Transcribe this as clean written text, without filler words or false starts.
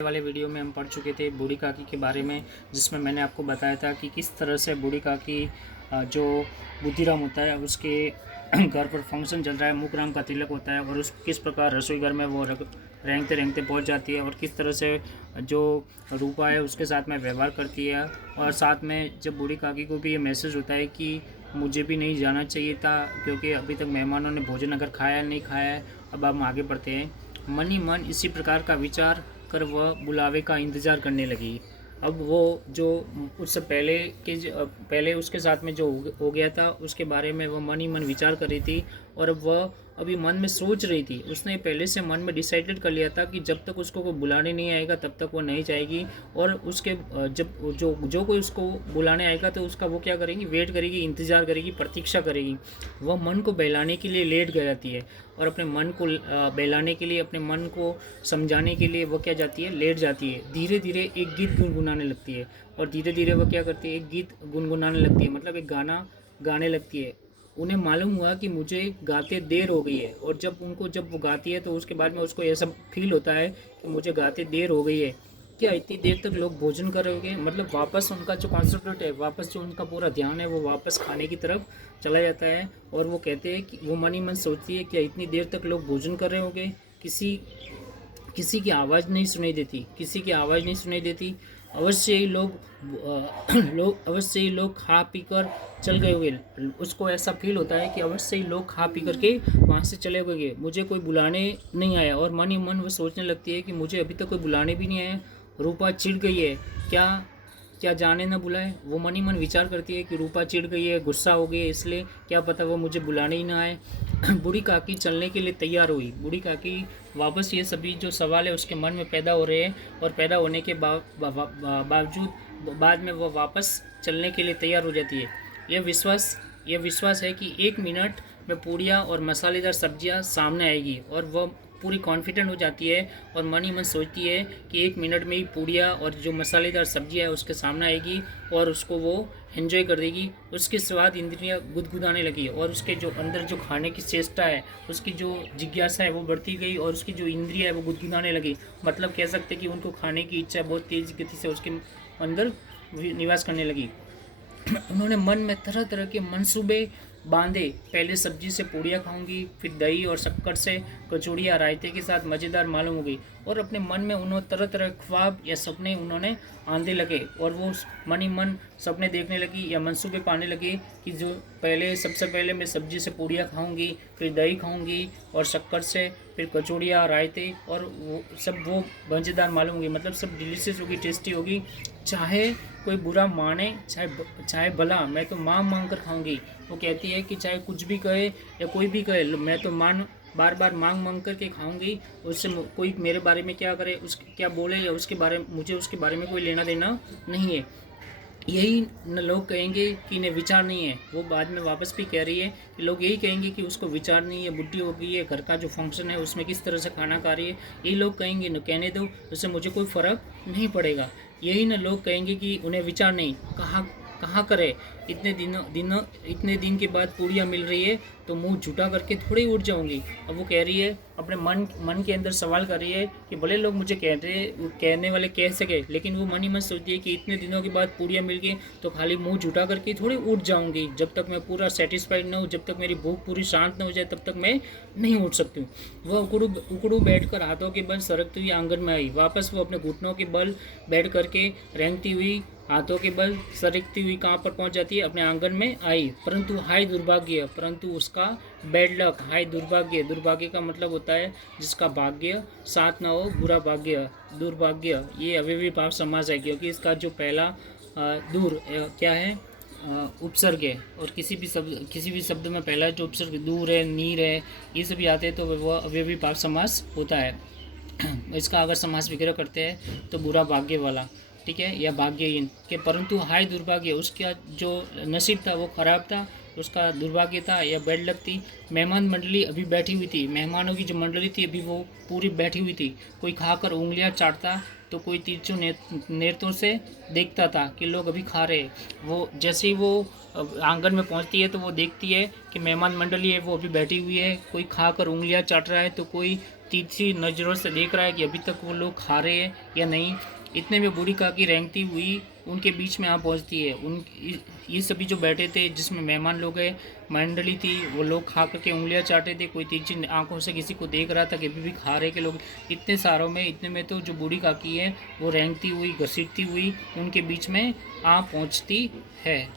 वाले वीडियो में हम पढ़ चुके थे बूढ़ी काकी के बारे में, जिसमें मैंने आपको बताया था कि किस तरह से बूढ़ी काकी जो बुद्धिराम होता है उसके घर पर फंक्शन चल रहा है, मुकराम का तिलक होता है और उस किस प्रकार रसोई घर में वो रेंगते रेंगते पहुंच जाती है और किस तरह से जो रूपा है उसके साथ में व्यवहार करती है। और साथ में जब बूढ़ी काकी को भी ये मैसेज होता है कि मुझे भी नहीं जाना चाहिए था, क्योंकि अभी तक मेहमानों ने भोजन अगर खाया नहीं खाया है, अब हम आगे बढ़ते हैं। मन ही मन इसी प्रकार का विचार कर वह बुलावे का इंतज़ार करने लगी। अब वो जो उससे पहले उसके साथ में जो हो गया था उसके बारे में वह मन ही मन विचार कर रही थी और अब वह अभी मन में सोच रही थी। उसने पहले से मन में डिसाइडेड कर लिया था कि जब तक उसको कोई बुलाने नहीं आएगा तब तक वो नहीं जाएगी। और उसके जब जो कोई उसको बुलाने आएगा तो उसका वो क्या करेगी, वेट करेगी, इंतज़ार करेगी, प्रतीक्षा करेगी। वह मन को बहलाने के लिए लेट गई जाती है और अपने मन को बहलाने के लिए, अपने मन को समझाने के लिए वह क्या जाती है, लेट जाती है। धीरे धीरे एक गीत गुनगुनाने लगती है और धीरे धीरे वह क्या करती है, एक गीत गुनगुनाने लगती है, मतलब एक गाना गाने लगती है। उन्हें मालूम हुआ कि मुझे गाते देर हो गई है और जब वो गाती है तो उसके बाद में उसको ऐसा फील होता है कि मुझे गाते देर हो गई है। क्या इतनी देर तक लोग भोजन कर रहे होंगे, मतलब वापस उनका जो कॉन्सेंट्रेट है, वापस जो उनका पूरा ध्यान है वो वापस खाने की तरफ चला जाता है। और वो कहते हैं कि वो मन ही मन सोचती है क्या इतनी देर तक लोग भोजन कर रहे होंगे, किसी किसी की आवाज़ नहीं सुनाई देती, किसी की आवाज़ नहीं सुनाई देती। अवश्य ही लोग खा पी कर चल गए होंगे। उसको ऐसा फील होता है कि अवश्य ही लोग खा पी करके वहाँ से चले गए, मुझे कोई बुलाने नहीं आया। और मन ही मन वो सोचने लगती है कि मुझे अभी तक कोई बुलाने भी नहीं आया। रूपा चिढ़ गई है, क्या क्या जाने न बुलाए। वो मन ही मन विचार करती है कि रूपा चिढ़ गई है, गुस्सा हो गई है, इसलिए क्या पता वो मुझे बुलाने ही ना आए। बूढ़ी काकी चलने के लिए तैयार हुई। बूढ़ी काकी वापस ये सभी जो सवाल है उसके मन में पैदा हो रहे हैं और पैदा होने के बावजूद बाद में वह वापस चलने के लिए तैयार हो जाती है। यह विश्वास है कि 1 मिनट में पूड़ियाँ और मसालेदार सब्जियाँ सामने आएगी और वह पूरी कॉन्फिडेंट हो जाती है और मन ही मन सोचती है कि 1 मिनट में ही पूड़ियाँ और जो मसालेदार सब्जियाँ है उसके सामने आएगी और उसको वो एंजॉय कर देगी। उसके स्वाद इंद्रियाँ गुदगुदाने लगी और उसके जो अंदर जो खाने की चेष्टा है, उसकी जो जिज्ञासा है वो बढ़ती गई और उसकी जो इंद्रिया है वो गुदगुदाने लगी। मतलब कह सकते कि उनको खाने की इच्छा बहुत तेज़ गति से उसके अंदर निवास करने लगी। उन्होंने मन में तरह तरह के मंसूबे बांधे। पहले सब्जी से पूड़ियाँ खाऊंगी, फिर दही और शक्कर से कचौड़ियाँ रायते के साथ मज़ेदार मालूम हो गई। और अपने मन में उन्होंने तरह तरह ख्वाब या सपने उन्होंने आंधे लगे और वो मन ही मन सपने देखने लगी या मंसूबे पाने लगे कि जो सबसे पहले मैं सब्जी से पूड़ियाँ खाऊंगी, फिर दही खाऊंगी और शक्कर से, फिर कचौड़ियाँ रायते, और वो मज़ेदार मालूम होगी, मतलब सब डिलीशियस होगी, टेस्टी होगी। चाहे कोई बुरा माने चाहे भला, मैं तो मांग कर खाऊंगी। वो कहती है कि चाहे कुछ भी कहे या कोई भी कहे, मैं तो बार बार मांग कर के खाऊंगी। उससे कोई मेरे बारे में क्या करे, क्या बोले या मुझे उसके बारे में कोई लेना देना नहीं है। यही न लोग कहेंगे कि इन्हें विचार नहीं है। वो बाद में वापस भी कह रही है कि लोग यही कहेंगे कि उसको विचार नहीं है, बुढ़ी हो गई है, घर का जो फंक्शन है उसमें किस तरह से खाना खा रही है, यही लोग कहेंगे। न कहने दो, उससे मुझे कोई फ़र्क नहीं पड़ेगा। यही न लोग कहेंगे कि उन्हें विचार नहीं, कहाँ करे। इतने दिन के बाद पूड़ियाँ मिल रही है तो मुंह झूठा करके थोड़ी उठ जाऊंगी। अब वो कह रही है, अपने मन के अंदर सवाल कर रही है कि भले लोग मुझे कहने वाले कह सके, लेकिन वो मन ही मन सोचती है कि इतने दिनों के बाद पूड़ियाँ मिल गई तो खाली मुंह झूठा करके थोड़ी उठ जाऊंगी। जब तक मैं पूरा सेटिस्फाइड ना हूँ, जब तक मेरी भूख पूरी शांत न हो जाए, तब तक मैं नहीं उठ सकती हूँ। वह उकड़ू बैठकर हाथों के बल सरकती हुई आंगन में आई। वापस वो अपने घुटनों के बल बैठ करके रेंगती हुई, हाथों के बल सरकती हुई कहाँ पर पहुँच जाती है, अपने आंगन में आई। परंतु हाय दुर्भाग्य, परंतु उसका बैड लक। हाय दुर्भाग्य का मतलब होता है जिसका भाग्य साथ ना हो, बुरा भाग्य, दुर्भाग्य। ये अव्ययी भाव समास है, क्योंकि इसका जो पहला क्या है, उपसर्ग है। और किसी भी शब्द में पहला जो उपसर्ग दूर है, नीर है, ये सभी आते हैं तो वह अव्ययी भाव समास होता है। इसका अगर समास वगैरह करते हैं तो बुरा भाग्य वाला, ठीक है, या भाग्यहीन के। परंतु हाय दुर्भाग्य, उसका जो नसीब था वो खराब था, उसका दुर्भाग्य था या बैड लक थी। मेहमान मंडली अभी बैठी हुई थी, मेहमानों की जो मंडली थी अभी वो पूरी बैठी हुई थी। कोई खाकर उंगलियां चाटता तो कोई तिरछू नेत्रों से देखता था कि लोग अभी खा रहे। वो जैसे ही वो आंगन में पहुंचती है तो वो देखती है कि मेहमान मंडली है वो अभी बैठी हुई है, कोई खाकर उंगलियां चाट रहा है तो कोई तीसरी नज़रों से देख रहा है कि अभी तक वो लोग खा रहे हैं या नहीं। इतने में बूढ़ी काकी रेंगती हुई उनके बीच में आ पहुंचती है। ये सभी जो बैठे थे, जिसमें मेहमान लोग है, मंडली थी, वो लोग खा करके उंगलियां चाटे थे। कोई तीसरी आंखों से किसी को देख रहा था कि अभी भी खा रहे के लोग। इतने सारों में, इतने में तो जो बूढ़ी काकी है वो रेंगती हुई, घसीटती हुई उनके बीच में आ पहुंचती है।